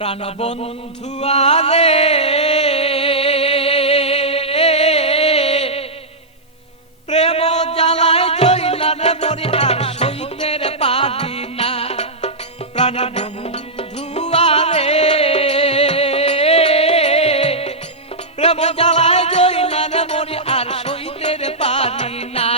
প্রাণ বন্ধু আরে প্রেম জ্বালায় জইলার মরি আর সইতের পারি না। প্রাণ বন্ধু আরে প্রেম জ্বালায় জইলার মরি আর সইতের পারি না।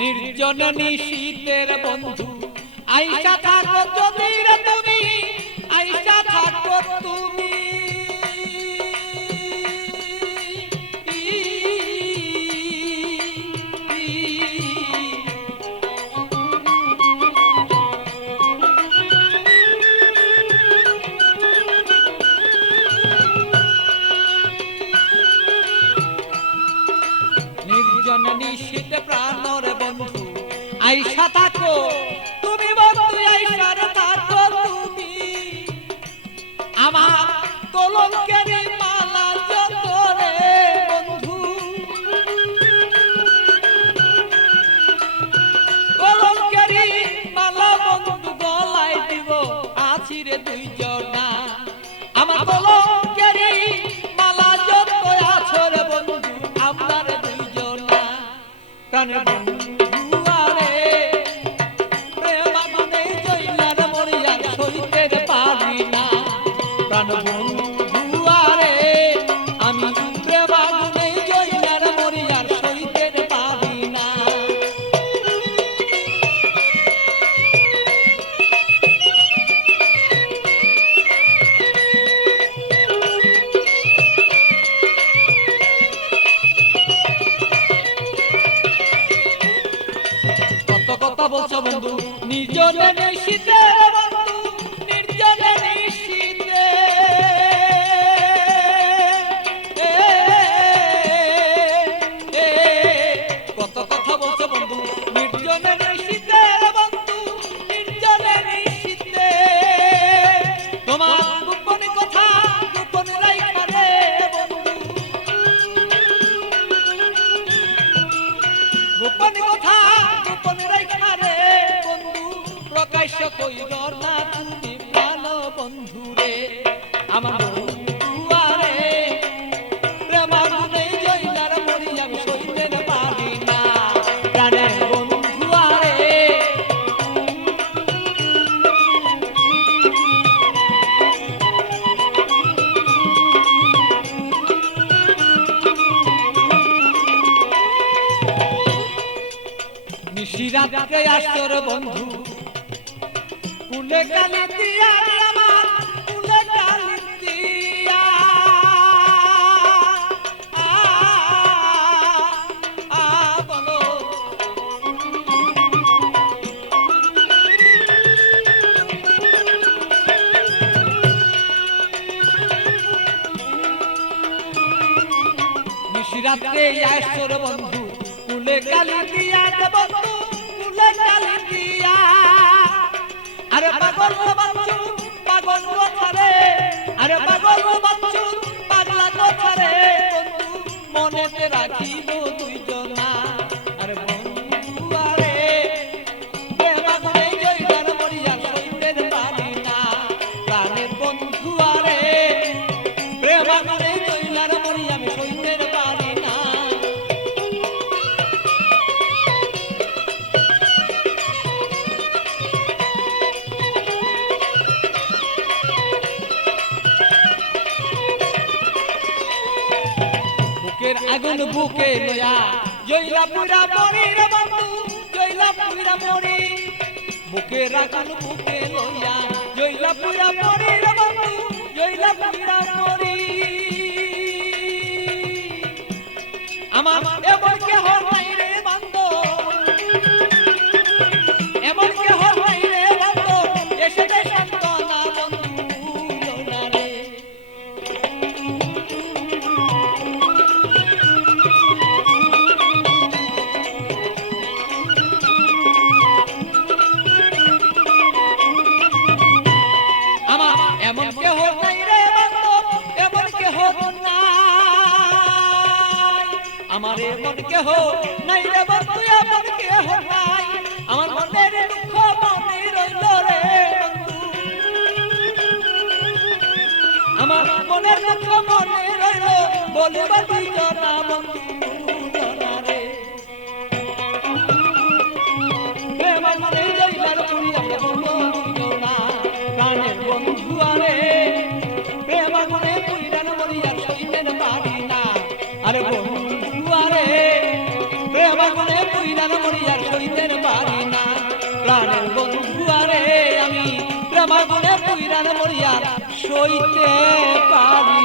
নির্জন নিশীতের বন্ধু আইসা থাকো যদি রে তুমি, আইসা থাকো তুমি। নির্জন নিশীত প্রাণর বন্ধু আইসা থাকো তুমি, বন্ধু আইসা থাকো তুমি। আমার কলঙ্কের মালা যত রে বন্ধু, কলঙ্কের মালা বন্ধু গলায় দিব আছি রে দুইজনা। আমার কলঙ্কের মালা যত আছো রে বন্ধু আমরা রে দুইজনা। প্রাণের বন্ধু বলছো বন্ধু নির্জনে নিশীতে বন্ধু, নির্জনে নিশীতে কত কথা বলছো বন্ধু নির্জনে নিশীতে বন্ধু, নির্জনে নিশীতে। তোমার গোপন কথা গোপন রাইখা রে বন্ধু, গোপন কথা গোপন রাইখা প্রকাশ কইর না তুমি প্রাণ বন্ধু রে। আমার বন্ধু আরে প্রেম আগুনে জইলার মরি আমি সইতে পারি না। প্রাণের বন্ধু আরে নিশিরাতে আসর বন্ধু কুলে কালি দিয়া আমার কুলে কালি দিয়া বলো নিশিরাতে আসর বন্ধু কুলে কালি দিয়া বন্ধু কুলে কালি দিয়া। আরে পাগল বাচ্চু পাগল কথারে, আরে পাগল বাচ্চু পাগলা কথারে বন্ধু মনেতে রাখিব দুইজনা। আরে বন্ধু আরে প্রেম আগুনে জইলার মরি আর সইতে পারি না। প্রাণের বন্ধু আরে প্রেম আগুনে জইলার মরি আমি সইতে পারি না। আগুন বুকে লয়া জইলা পুরা মরি রে বন্ধু, জইলা পুরা মরি। বুকের আগুন বুকে লয়া জইলা পুরা মরি রে বন্ধু, জইলা পুরা মরি। আমার এমন কেহ নাই রে বন্ধু, এমন কেহ নাই রে বন্ধু এসে দে সন্তনা বন্ধু না রে। কেহ নাই রে বন্ধু আপন কেহ নাই আমার মনের দুঃখ মনে রইল রে বন্ধু আমার মনের দুঃখ মনে রইল বলিবা দুইজনা বন্ধু জনা রে প্রেম মনে যাইবার পুরিয়া বন্ধু দুইজনা প্রাণের বন্ধু আরে প্রেম মনে পুইরান মরিয়া সইতেন পারি না আরে বন্ধু আরে প্রেম মনে পুইরান মরিয়া সইতেন পারি না প্রাণের বন্ধু আরে আমি প্রেম মনে পুইরান মরিয়া সইতে পারি